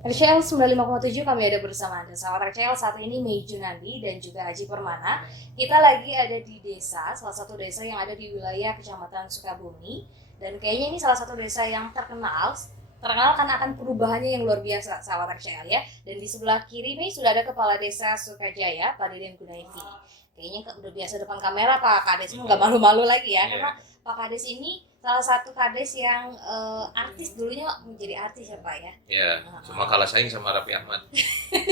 RCL 95,7 kami ada bersama Anda. Sahabat RCL saat ini Mei Junandi dan juga Haji Permana. Kita lagi ada di desa, salah satu desa yang ada di wilayah Kecamatan Sukabumi. Dan kayaknya ini salah satu desa yang terkenal karena akan perubahannya yang luar biasa, sahabat RCL ya. Dan di sebelah kiri nih sudah ada Kepala Desa Sukajaya, Pak Deden Gunaifi. Kayaknya udah biasa depan kamera Pak Kades, nggak malu-malu lagi ya, karena Pak Kades ini salah satu kades yang artis, dulunya menjadi artis ya Pak ya. Ya, cuma kalah saing sama Raffi Ahmad.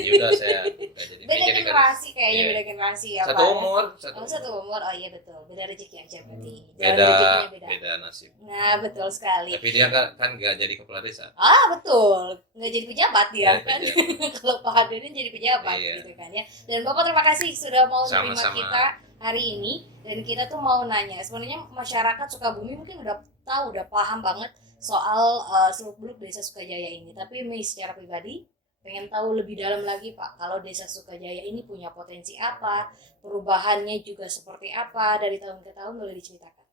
Ya udah saya nggak jadi Beda jadi generasi kayaknya, Iya. beda generasi ya satu Pak. umur, Satu umur, oh iya betul. Beda rezeki aja berarti. Jalan beda rezekinya beda. beda nasib. Nah betul sekali. Tapi dia kan nggak jadi kepala desa. Ah betul, nggak jadi pejabat dia Nggak kan. pejabat. Kalau Pak Deden jadi pejabat Iya. gitu kan ya. Dan Bapak terima kasih sudah mau menerima Sama-sama. kita hari ini. Dan kita tuh mau nanya, sebenarnya masyarakat Sukabumi mungkin udah tahu, udah paham banget soal seluk-beluk Desa Sukajaya ini. Tapi Mei secara pribadi pengen tahu lebih dalam lagi Pak, kalau Desa Sukajaya ini punya potensi apa, perubahannya juga seperti apa dari tahun ke tahun, boleh diceritakan?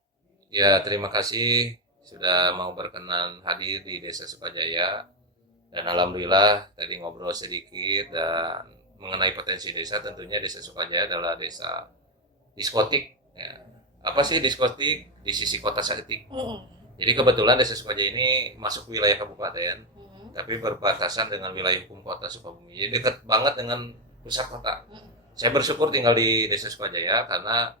Ya, terima kasih sudah mau berkenan hadir di Desa Sukajaya. Dan alhamdulillah tadi ngobrol sedikit dan mengenai potensi desa, tentunya Desa Sukajaya adalah desa diskotik. Ya. Apa sih diskotik? Di sisi kota Saketik. Jadi kebetulan Desa Sukajaya ini masuk wilayah kabupaten, tapi berbatasan dengan wilayah hukum kota Sukabumi. Jadi dekat banget dengan pusat kota. Saya bersyukur tinggal di Desa Sukajaya karena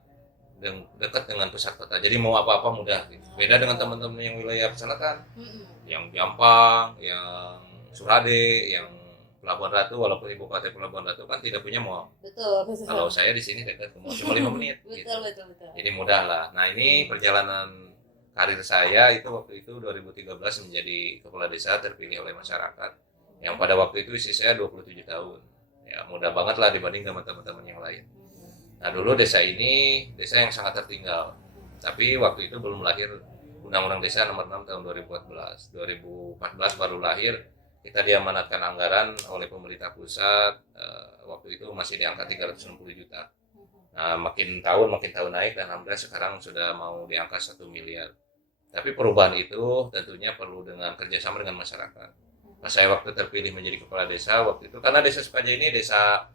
dekat dengan pusat kota. Jadi mau apa-apa mudah. Gitu. Beda dengan teman-teman yang wilayah selatan, yang Jampang, yang Surade, yang Pelabuhan Ratu, walaupun ibu kota Pelabuhan Ratu kan tidak punya mall. Betul. Kalau saya di sini dekat ke mall cuma 5 menit. Gitu. Betul. Jadi mudah lah. Nah ini perjalanan karir saya itu waktu itu 2013 menjadi kepala desa terpilih oleh masyarakat. Yang pada waktu itu usia saya 27 tahun. Ya mudah banget lah dibanding dengan teman-teman yang lain. Nah dulu desa ini desa yang sangat tertinggal. Tapi waktu itu belum lahir Undang-Undang Desa nomor 6 tahun 2014. 2014 baru lahir. Kita diamanatkan anggaran oleh pemerintah pusat, waktu itu masih di angka 360 juta. Nah, makin tahun naik dan alhamdulillah sekarang sudah mau di angka 1 miliar. Tapi perubahan itu tentunya perlu dengan kerjasama dengan masyarakat. Pas saya waktu terpilih menjadi kepala desa waktu itu, karena Desa Sukajaya ini desa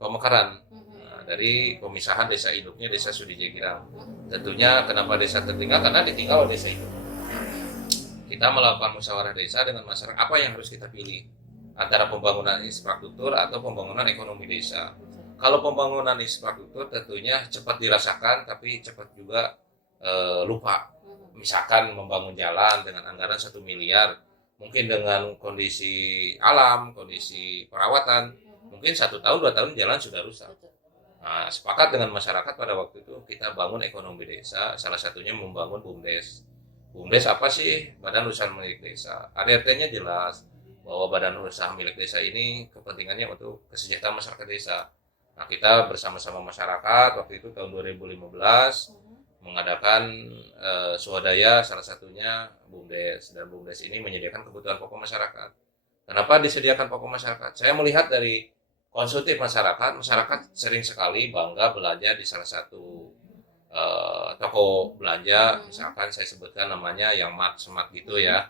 pemekaran. Nah, dari pemisahan desa induknya Desa Sudijegirang. Tentunya kenapa desa tertinggal? Karena ditinggal oleh desa itu. Kita melakukan musyawarah desa dengan masyarakat, apa yang harus kita pilih antara pembangunan infrastruktur atau pembangunan ekonomi desa. Kalau pembangunan infrastruktur tentunya cepat dirasakan tapi cepat juga lupa. Misalkan membangun jalan dengan anggaran 1 miliar, mungkin dengan kondisi alam, kondisi perawatan, mungkin 1 tahun 2 tahun jalan sudah rusak. Nah, sepakat dengan masyarakat pada waktu itu kita bangun ekonomi desa, salah satunya membangun BUMDes. BUMDes apa sih? Badan Usaha Milik Desa. ADRT-nya jelas bahwa badan usaha milik desa ini kepentingannya untuk kesejahteraan masyarakat desa. Nah, kita bersama-sama masyarakat waktu itu tahun 2015 mengadakan swadaya, salah satunya BUMDes, dan BUMDes ini menyediakan kebutuhan pokok masyarakat. Kenapa disediakan pokok masyarakat? Saya melihat dari konsumtif masyarakat sering sekali bangga belanja di salah satu toko belanja, misalkan saya sebutkan namanya yang Mart Smart gitu ya.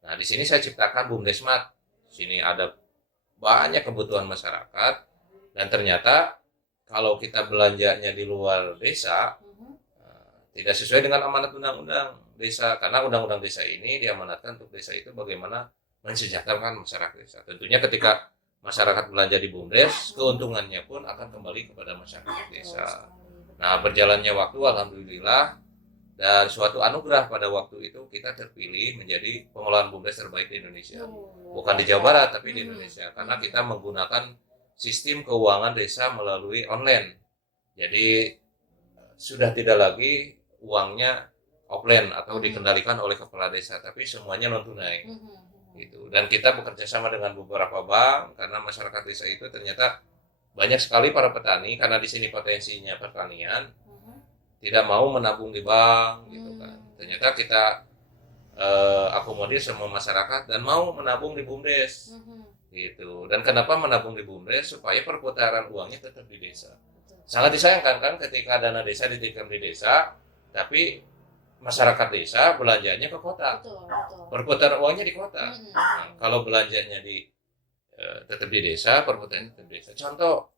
Nah di sini saya ciptakan BUMDes Smart. Sini ada banyak kebutuhan masyarakat dan ternyata kalau kita belanjanya di luar desa tidak sesuai dengan amanat undang-undang desa, karena undang-undang desa ini diamanatkan untuk desa itu bagaimana mensejahterakan masyarakat desa. Tentunya ketika masyarakat belanja di BUMDes, keuntungannya pun akan kembali kepada masyarakat desa. Nah, berjalannya waktu alhamdulillah dan suatu anugerah pada waktu itu kita terpilih menjadi pengelolaan BUMDes terbaik di Indonesia. Bukan di Jawa Barat tapi di Indonesia, karena kita menggunakan sistem keuangan desa melalui online. Jadi sudah tidak lagi uangnya offline atau dikendalikan oleh kepala desa, tapi semuanya non tunai. Gitu. Dan kita bekerja sama dengan beberapa bank karena masyarakat desa itu ternyata banyak sekali para petani, karena di sini potensinya pertanian, tidak mau menabung di bank gitu kan. Ternyata kita akomodir semua masyarakat dan mau menabung di BUMDes. Gitu. Dan kenapa menabung di BUMDes? Supaya perputaran uangnya tetap di desa. Sangat disayangkan kan ketika dana desa ditikam di desa, tapi masyarakat desa belanjanya ke kota. Betul. Perputaran uangnya di kota. Nah, kalau belanjanya di tetap di desa, perhutanian tetap di desa. Contoh,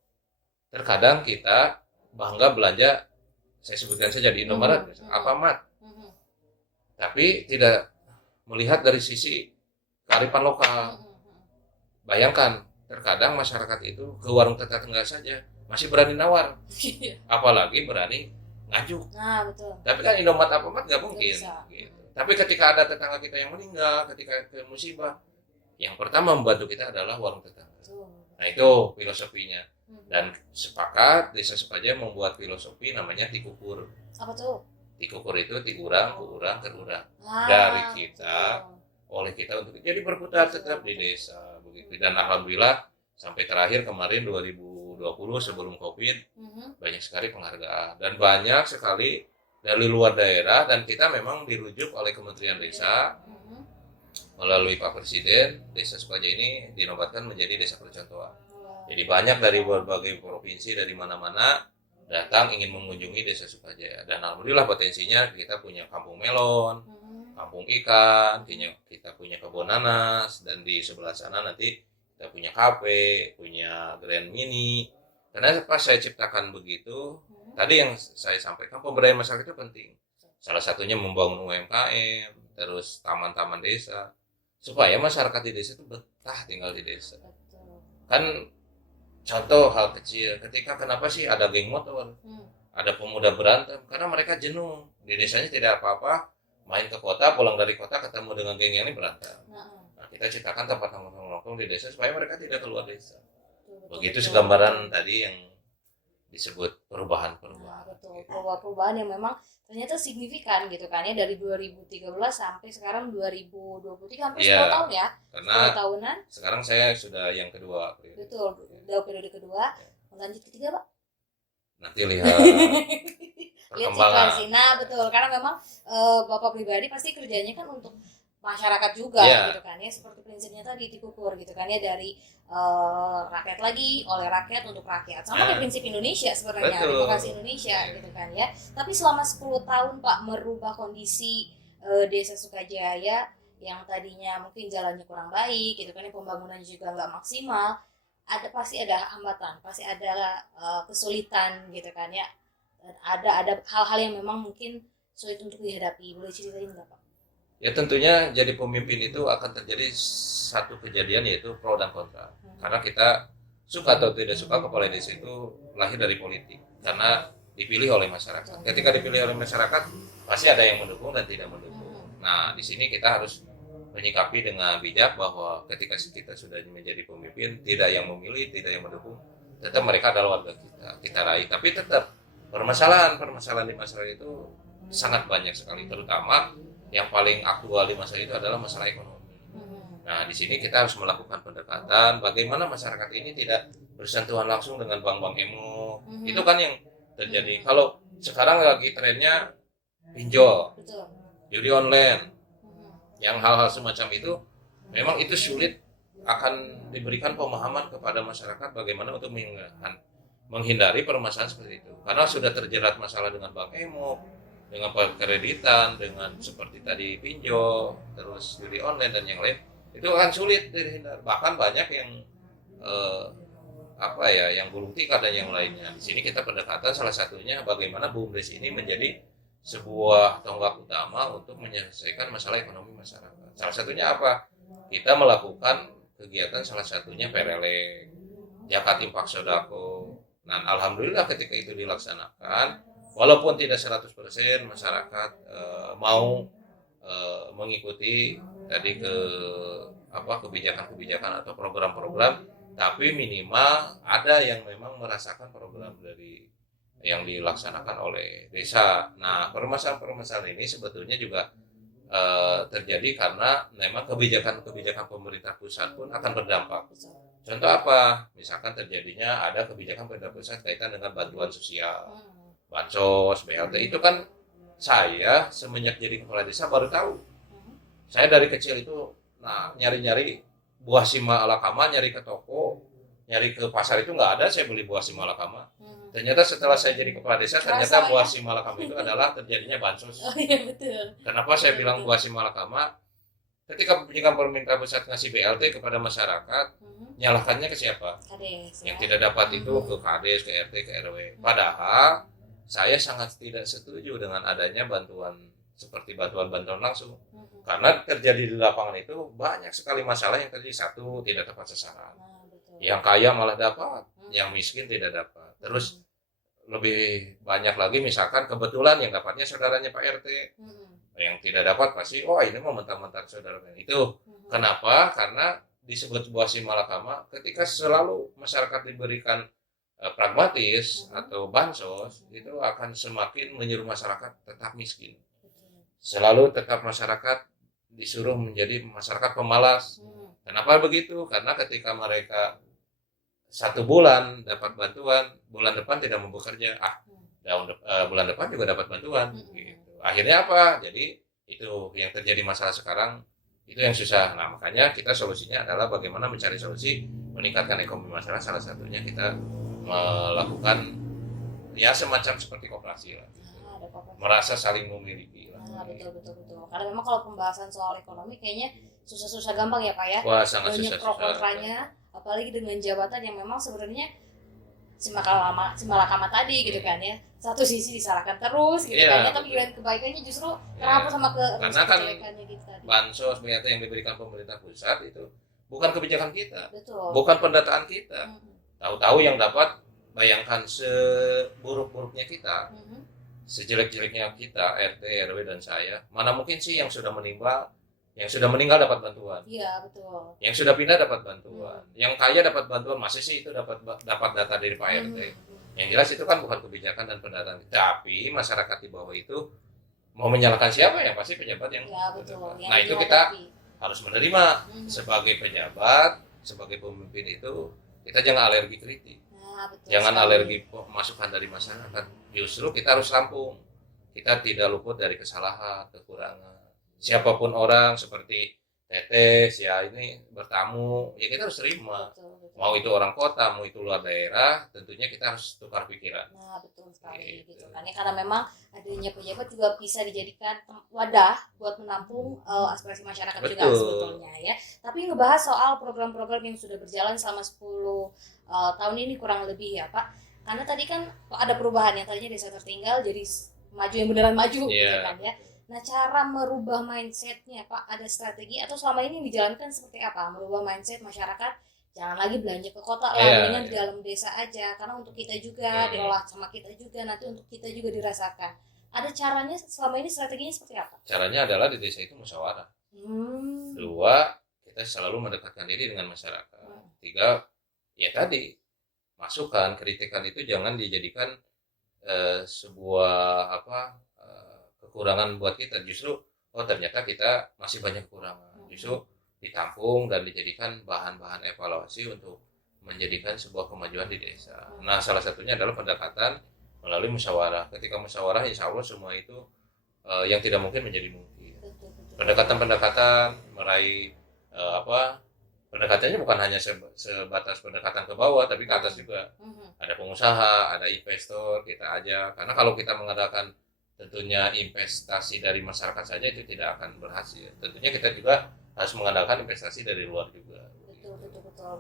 terkadang kita bangga belanja, saya sebutkan saja di Indomaret, Alfamart, tapi tidak melihat dari sisi kearifan lokal. Bayangkan, terkadang masyarakat itu ke warung tetangga saja masih berani nawar, apalagi berani ngajuk. Nah, betul. Tapi kan Indomaret Alfamart nggak mungkin. Bisa. Gitu. Tapi ketika ada tetangga kita yang meninggal, ketika ke musibah, yang pertama membantu kita adalah warung tetangga. Nah itu filosofinya. Dan sepakat Desa Sukaja membuat filosofi namanya tikukur. Apa tuh? Tikukur itu tikurang, kurang, terurang. Ah, Dari kita, betul. oleh kita untuk jadi berputar tetap di desa begitu. Dan alhamdulillah sampai terakhir kemarin 2020 sebelum Covid banyak sekali penghargaan dan banyak sekali dari luar daerah, dan kita memang dirujuk oleh Kementerian Desa melalui Pak Presiden. Desa Sukaja ini dinobatkan menjadi desa percontohan. Jadi banyak dari berbagai provinsi dari mana-mana datang ingin mengunjungi Desa Sukaja, dan alhamdulillah potensinya kita punya kampung melon, kampung ikan, kita punya kebun nanas, dan di sebelah sana nanti kita punya kafe, punya grand mini. Karena pas saya ciptakan begitu, tadi yang saya sampaikan pemberdayaan masyarakat itu penting. Salah satunya membangun UMKM, terus taman-taman desa, supaya masyarakat di desa itu betah tinggal di desa. Kan contoh hal kecil, ketika kenapa sih ada geng motor, ada pemuda berantem, karena mereka jenuh di desanya tidak apa-apa, main ke kota, pulang dari kota ketemu dengan geng yang ini berantem. Nah, kita ciptakan tempat nongkrong di desa supaya mereka tidak keluar desa. Begitu segambaran tadi yang disebut perubahan-perubahan. Nah, betul. Perubahan yang memang ternyata signifikan gitu kan ya, dari 2013 sampai sekarang 2023 hampir 10 tahun ya. Karena 10 tahunan. Sekarang saya sudah yang kedua. Betul, udah periode kedua. Lanjut ketiga, Pak. Nanti lihat Lihat perkembangan. situasi. Nah, betul. Karena memang Bapak pribadi pasti kerjanya kan untuk masyarakat juga gitu kan ya, seperti prinsipnya tadi dikukur gitu kan ya, dari rakyat lagi, oleh rakyat, untuk rakyat, sama kayak prinsip Indonesia sebenarnya, demokrasi Indonesia gitu kan ya. Tapi selama 10 tahun Pak merubah kondisi Desa Sukajaya yang tadinya mungkin jalannya kurang baik gitu kan ya, pembangunannya juga nggak maksimal, pasti ada hambatan, pasti ada kesulitan gitu kan ya, ada hal-hal yang memang mungkin sulit untuk dihadapi. Boleh ceritain nggak Pak? Ya tentunya jadi pemimpin itu akan terjadi satu kejadian, yaitu pro dan kontra. Karena kita suka atau tidak suka, kepala desa itu lahir dari politik karena dipilih oleh masyarakat. Ketika dipilih oleh masyarakat pasti ada yang mendukung dan tidak mendukung. Nah di sini kita harus menyikapi dengan bijak bahwa ketika kita sudah menjadi pemimpin, tidak yang memilih, tidak yang mendukung, tetap mereka adalah warga kita raih. Tapi tetap permasalahan di masyarakat itu sangat banyak sekali, terutama yang paling aktual di masa itu adalah masalah ekonomi. Nah, di sini kita harus melakukan pendekatan bagaimana masyarakat ini tidak bersentuhan langsung dengan bank-bank emo. Itu kan yang terjadi. Kalau sekarang lagi trennya pinjol, judi online, yang hal-hal semacam itu, memang itu sulit akan diberikan pemahaman kepada masyarakat bagaimana untuk menghindari permasalahan seperti itu. Karena sudah terjerat masalah dengan bank emo, dengan kreditan, dengan seperti tadi pinjol, terus judi online dan yang lain, itu akan sulit dihindar. Bahkan banyak yang yang gulung tikar dan yang lainnya. Di sini kita pendekatan salah satunya bagaimana BUMDes ini menjadi sebuah tonggak utama untuk menyelesaikan masalah ekonomi masyarakat. Salah satunya apa? Kita melakukan kegiatan salah satunya perelek, zakat infak sodako. Nah, alhamdulillah ketika itu dilaksanakan, walaupun tidak 100% masyarakat mau mengikuti tadi kebijakan-kebijakan atau program-program, tapi minimal ada yang memang merasakan program dari yang dilaksanakan oleh desa. Nah, permasalahan ini sebetulnya juga terjadi karena memang kebijakan-kebijakan pemerintah pusat pun akan berdampak. Contoh apa? Misalkan terjadinya ada kebijakan pemerintah pusat kaitan dengan bantuan sosial, bansos, BLT, itu kan saya semenjak jadi kepala desa baru tahu. Saya dari kecil itu nyari-nyari buah sima ala kama, nyari ke toko, nyari ke pasar itu nggak ada, saya beli buah sima ala kama. Ternyata setelah saya jadi kepala desa, ternyata buah sima ala kama itu adalah terjadinya bansos. Oh iya betul. Kenapa saya bilang buah sima ala kama? ketika pemerintah pusat ngasih BLT kepada masyarakat, nyalahkannya ke siapa? Kades, Yang ya. tidak dapat itu ke Kades, ke RT, ke RW. Padahal saya sangat tidak setuju dengan adanya bantuan seperti bantuan langsung. Karena terjadi di lapangan itu banyak sekali masalah yang terjadi. Satu, tidak tepat sasaran. Nah, betul. Yang kaya malah dapat, yang miskin tidak dapat. Terus lebih banyak lagi misalkan kebetulan yang dapatnya saudaranya Pak RT. Yang tidak dapat pasti, oh ini mau mentang-mentang saudaranya. Itu kenapa? Karena disebut sebuah simalakama ketika selalu masyarakat diberikan pragmatis atau bansos, itu akan semakin menyuruh masyarakat tetap miskin. Selalu tetap masyarakat disuruh menjadi masyarakat pemalas. Kenapa begitu? Karena ketika mereka 1 bulan dapat bantuan, bulan depan tidak mau bekerja. Bulan depan juga dapat bantuan. Gitu. Akhirnya apa? Jadi itu yang terjadi masalah sekarang, itu yang susah. Nah makanya kita solusinya adalah bagaimana mencari solusi meningkatkan ekonomi masyarakat. Salah satunya kita melakukan ya semacam seperti koperasi lah. Merasa saling memiliki. Betul. Karena memang kalau pembahasan soal ekonomi kayaknya susah-susah gampang ya Pak ya. Wah, sangat banyak pro kontranya, apalagi dengan jabatan yang memang sebenarnya simalakama tadi gitu kan ya. Satu sisi disalahkan terus gitu kan ya, tapi dengan kebaikannya justru kenapa sama karena kan kejelekannya gitu tadi. Bansos BLT yang diberikan pemerintah pusat itu bukan kebijakan kita. Betul. Bukan pendataan kita. Tahu-tahu yang dapat, bayangkan seburuk-buruknya kita. Sejelek-jeleknya kita, RT, RW dan saya, mana mungkin sih yang sudah meninggal dapat bantuan. Iya, betul. Yang sudah pindah dapat bantuan. Yang kaya dapat bantuan, masih sih itu dapat data dari Pak RT. Yang jelas itu kan bukan kebijakan dan pendataan. Tapi masyarakat di bawah itu mau menyalahkan siapa ya? Pasti pejabat yang betul. Nah, itu kita harus menerima sebagai pejabat, sebagai pemimpin itu kita jangan alergi kritik. Jangan alergi masukan dari masyarakat. Justru kita harus rampung. Kita tidak luput dari kesalahan, kekurangan. Siapapun orang seperti Tetes ya ini bertamu, ya kita harus terima. Betul. Mau itu orang kota, mau itu luar daerah, tentunya kita harus tukar pikiran. Nah, betul sekali gitu kan. Karena memang adanya pejabat juga bisa dijadikan wadah buat menampung aspirasi masyarakat juga sebetulnya ya. Tapi ngebahas soal program-program yang sudah berjalan selama 10 tahun ini kurang lebih ya Pak. Karena tadi kan ada perubahan yang tadinya desa tertinggal jadi maju yang beneran maju gitu kan ya. Nah, cara merubah mindsetnya Pak, ada strategi atau selama ini dijalankan seperti apa? Merubah mindset masyarakat, jangan lagi belanja ke kota lah, dengan di dalam desa aja. Karena untuk kita juga, diolah sama kita juga, nanti untuk kita juga dirasakan. Ada caranya selama ini, strateginya seperti apa? Caranya adalah di desa itu musyawarah. 2, kita selalu mendekatkan diri dengan masyarakat. 3, ya tadi, masukan, kritikan itu jangan dijadikan sebuah kekurangan buat kita. Justru ternyata kita masih banyak kekurangan. Justru ditampung dan dijadikan bahan-bahan evaluasi untuk menjadikan sebuah kemajuan di desa. Nah, salah satunya adalah pendekatan melalui musyawarah. Ketika musyawarah, insya Allah semua itu yang tidak mungkin menjadi mungkin. Pendekatan-pendekatan meraih pendekatannya bukan hanya sebatas pendekatan ke bawah, tapi ke atas juga. Ada pengusaha, ada investor, kita aja. Karena kalau kita mengadakan tentunya investasi dari masyarakat saja itu tidak akan berhasil. Tentunya kita juga harus mengandalkan investasi dari luar juga. Betul.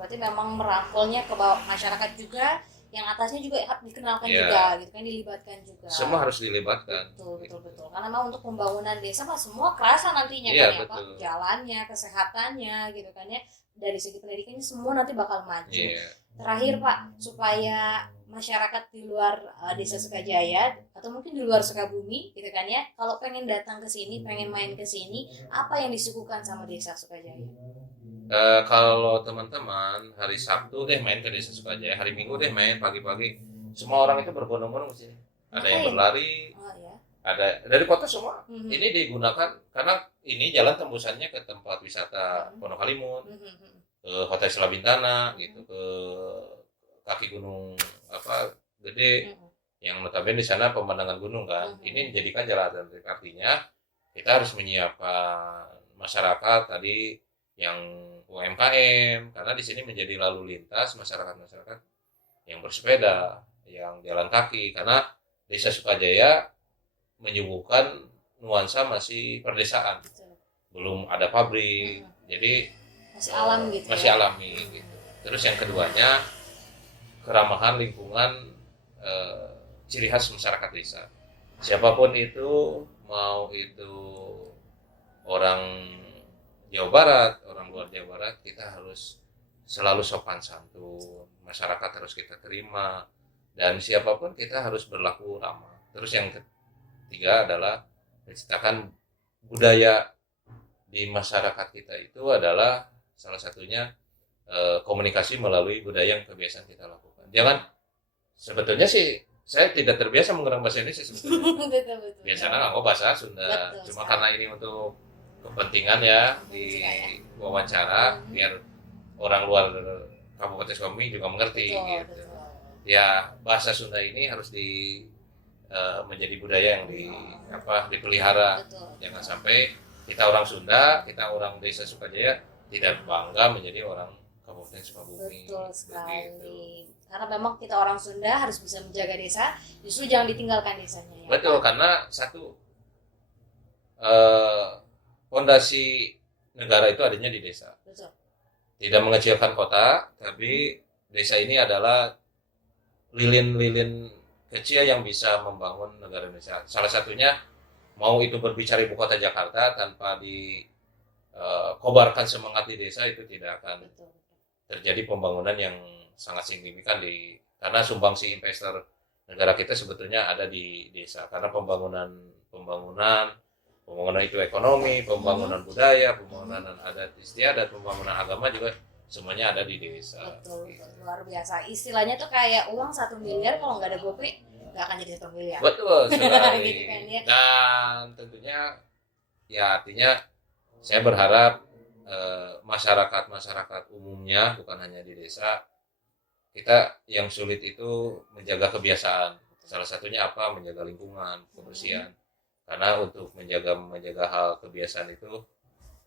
Berarti memang merangkulnya ke bawah masyarakat juga, yang atasnya juga dikenalkan juga, gitu kan, dilibatkan juga. Semua harus dilibatkan. Betul. Karena memang untuk pembangunan desa mah semua kerasa nantinya kan ya Pak, jalannya, kesehatannya, gitu kan ya. Dari segi pendidikannya semua nanti bakal maju. Terakhir Pak, supaya masyarakat di luar desa Sukajaya atau mungkin di luar Sukabumi gitu kan ya, kalau pengen datang ke sini, pengen main ke sini, apa yang disuguhkan sama desa Sukajaya? Kalau teman-teman hari Sabtu deh main ke desa Sukajaya, hari Minggu deh main pagi-pagi. Semua orang itu berbondong-bondong ke sini. Ada yang berlari, ada dari kota semua. Ini digunakan karena ini jalan tembusannya ke tempat wisata Pondok Kalimun, ke Hotel Sela Bintana gitu, ke kaki gunung gede yang notabene di sana pemandangan gunung kan. Ini dijadikan jalan alternatif, artinya kita harus menyiapkan masyarakat tadi yang UMKM, karena di sini menjadi lalu lintas masyarakat yang bersepeda, yang jalan kaki, karena desa Sukajaya menyuguhkan nuansa masih perdesaan, belum ada pabrik, jadi Masih alam gitu masih ya. alami gitu. Terus yang keduanya keramahan lingkungan, ciri khas masyarakat desa. Siapapun itu, mau itu orang Jawa Barat, orang luar Jawa Barat, kita harus selalu sopan santun, masyarakat harus kita terima, dan siapapun kita harus berlaku ramah. Terus yang ketiga adalah menciptakan budaya di masyarakat kita, itu adalah salah satunya komunikasi melalui budaya yang kebiasaan kita lakukan. Jangan, sebetulnya sih saya tidak terbiasa menggunakan bahasa Indonesia sebetulnya. Betul. Biasanya nggak mau bahasa Sunda. Betul Cuma sekali. karena ini untuk kepentingan ya di wawancara, biar orang luar Kabupaten Sukabumi juga mengerti gitu. Betul. Ya bahasa Sunda ini harus menjadi budaya yang dipelihara. Betul. Jangan sampai kita orang Sunda, kita orang Desa Sukajaya tidak bangga menjadi orang Kabupaten Sukabumi. Betul Begitu. sekali. Karena memang kita orang Sunda harus bisa menjaga desa, justru jangan ditinggalkan desanya ya. Betul, karena satu, fondasi negara itu adanya di desa. Betul. Tidak mengecilkan kota, tapi desa ini adalah lilin-lilin kecil yang bisa membangun negara Indonesia. Salah satunya, mau itu berbicara ibu kota Jakarta, tanpa dikobarkan semangat di desa, itu tidak akan Betul. terjadi pembangunan yang sangat signifikan karena sumbangsi investor negara kita sebetulnya ada di desa. Karena pembangunan itu ekonomi, pembangunan budaya, pembangunan adat istiadat, pembangunan agama juga semuanya ada di desa. Betul. Luar biasa. Istilahnya tuh kayak uang 1 miliar kalau nggak ada GoPay nggak akan jadi 1 miliar. Betul sekali. Gitu kan, ya. Dan tentunya ya artinya saya berharap masyarakat umumnya, bukan hanya di desa, kita yang sulit itu menjaga kebiasaan. Salah satunya apa? Menjaga lingkungan, kebersihan. Karena untuk menjaga hal kebiasaan itu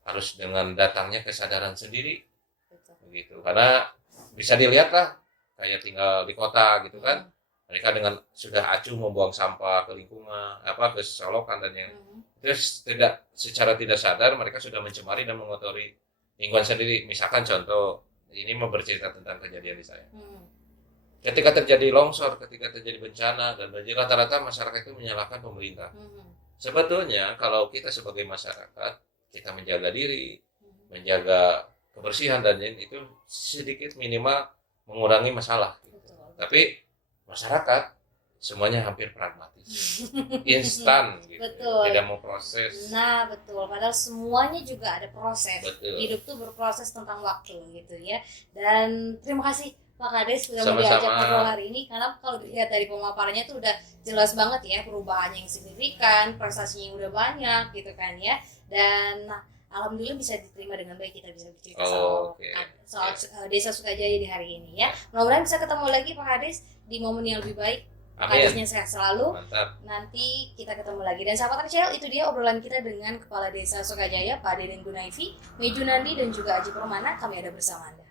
harus dengan datangnya kesadaran sendiri. Betul. Begitu. Karena bisa dilihat lah, kayak tinggal di kota gitu kan. Mereka dengan sudah acuh membuang sampah ke lingkungan, ke solokan dan yang terus secara tidak sadar mereka sudah mencemari dan mengotori lingkungan sendiri. Misalkan contoh, ini mau bercerita tentang kejadian di saya. Ketika terjadi longsor, ketika terjadi bencana dan banjir, rata-rata masyarakat itu menyalahkan pemerintah. Sebetulnya kalau kita sebagai masyarakat, kita menjaga diri, menjaga kebersihan dan itu sedikit minimal mengurangi masalah. Betul. Tapi masyarakat semuanya hampir pragmatis, instan gitu. Betul. Tidak mau proses. Nah, betul. Padahal semuanya juga ada proses. Betul. Hidup tuh berproses tentang waktu gitu ya. Dan terima kasih Pak Kades sudah mau Sama-sama. diajak ngobrol hari ini, karena kalau dilihat dari pemaparannya tuh udah jelas banget ya perubahannya yang signifikan, prestasinya yang udah banyak gitu kan ya. Dan alhamdulillah bisa diterima dengan baik, kita bisa bercerita soal Desa Sukajaya di hari ini ya. Mudah-mudahan bisa ketemu lagi Pak Kades di momen yang lebih baik. Kadesnya sehat selalu. Mantap. Nanti kita ketemu lagi. Dan sahabat RCL, itu dia obrolan kita dengan Kepala Desa Sukajaya, Pak Deden Gunaifi, Mei Junandi, dan juga Aji Permana. Kami ada bersama Anda.